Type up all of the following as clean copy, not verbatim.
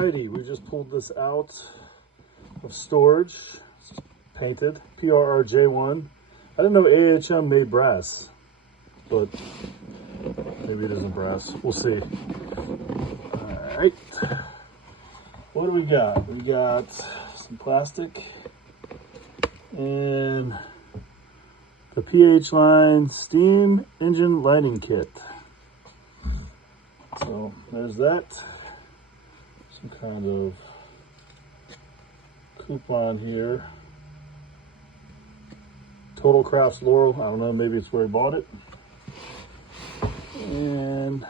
Alrighty, we just pulled this out of storage. It's painted, P.R.R. J1. I didn't know AHM made brass, but maybe it isn't brass. We'll see. Alright, what do we got? We got some plastic and the PH line steam engine lighting kit. So there's that. Some kind of coupon here. Total Crafts Laurel. I don't know, maybe it's where he bought it. And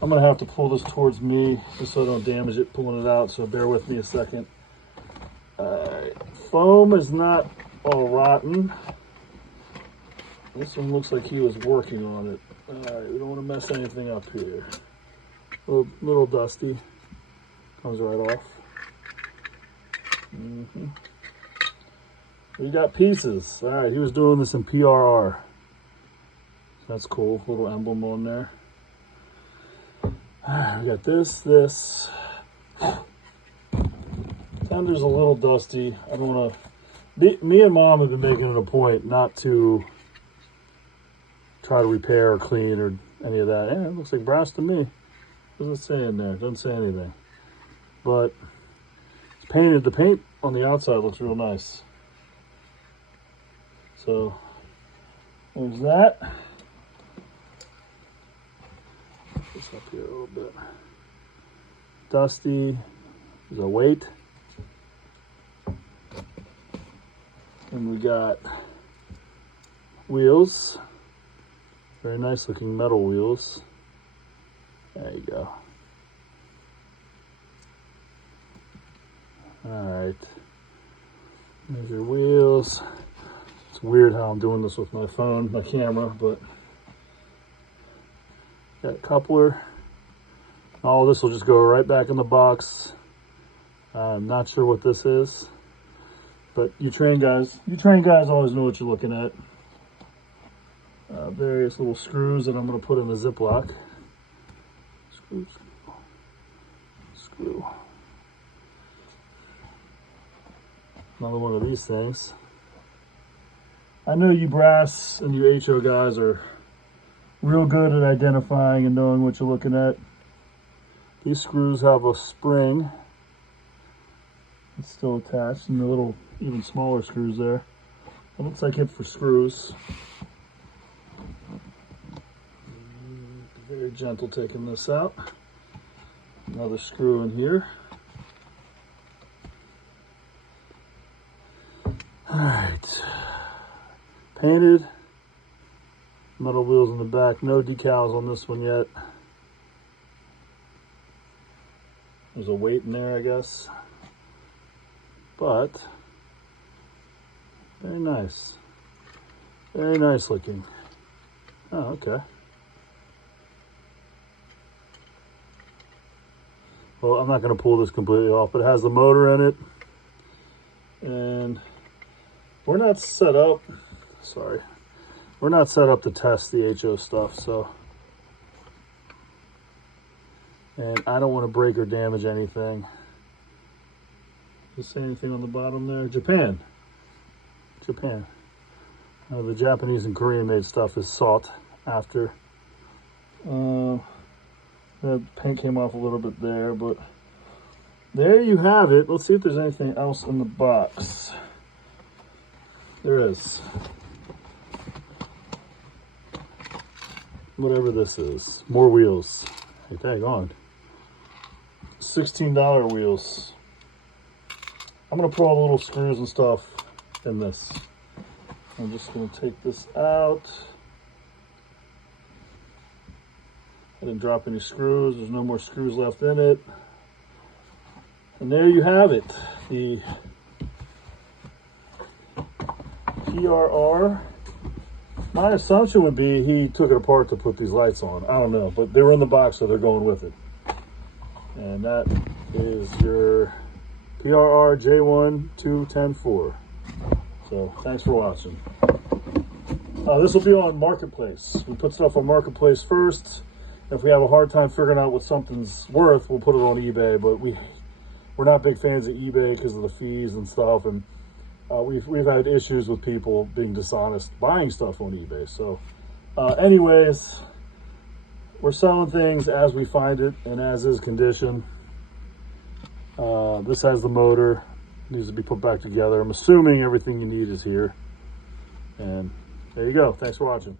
I'm gonna have to pull this towards me just so I don't damage it pulling it out, so bear with me a second. Foam is not all rotten. This one looks like he was working on it. Alright, we don't want to mess anything up here. Little dusty. Comes right off. We got pieces. Alright, he was doing this in P.R.R. That's cool. Little emblem on there. Alright, we got this. Tender's a little dusty. I don't want to... Me and Mom have been making it a point not to try to repair or clean or any of that. Yeah, it looks like brass to me. What does it say in there? It doesn't say anything. But it's painted. The paint on the outside looks real nice. So there's that. Put this up here a little bit. Dusty. There's a weight. And we got wheels. Very nice looking metal wheels. There you go. Alright. There's your wheels. It's weird how I'm doing this with my phone, my camera, but got a coupler. All this will just go right back in the box. I'm not sure what this is, but you train guys always know what you're looking at. Various little screws that I'm going to put in the Ziploc. Screw. Another one of these things. I know you brass and you HO guys are real good at identifying and knowing what you're looking at. These screws have a spring. It's still attached, and the little, even smaller screws there. It looks like it for screws. Very gentle taking this out. Another screw in here. Alright. Painted. Metal wheels in the back. No decals on this one yet. There's a weight in there, I guess. But very nice. Very nice looking. Oh, okay. Well, I'm not going to pull this completely off, but it has the motor in it. And we're not set up, we're not set up to test the HO stuff, so. And I don't want to break or damage anything. Does it say anything on the bottom there? Japan. The Japanese and Korean made stuff is sought after. The paint came off a little bit there, but there you have it. Let's see if there's anything else in the box. There is. Whatever this is. More wheels. Hey, dang on. $16 wheels. I'm going to put all the little screws and stuff in this. I'm just going to take this out. I didn't drop any screws. There's no more screws left in it. And there you have it. The P.R.R. My assumption would be he took it apart to put these lights on. I don't know, but they were in the box, so they're going with it. And that is your P.R.R. J1 210-4. So thanks for watching. This will be on Marketplace. We put stuff on Marketplace first, If we have a hard time figuring out what something's worth, we'll put it on eBay. But we're not big fans of eBay because of the fees and stuff, and we've had issues with people being dishonest buying stuff on eBay. So anyways, we're selling things as we find it and as is condition. This has the motor, needs to be put back together. I'm assuming everything you need is here. And there you go. Thanks for watching.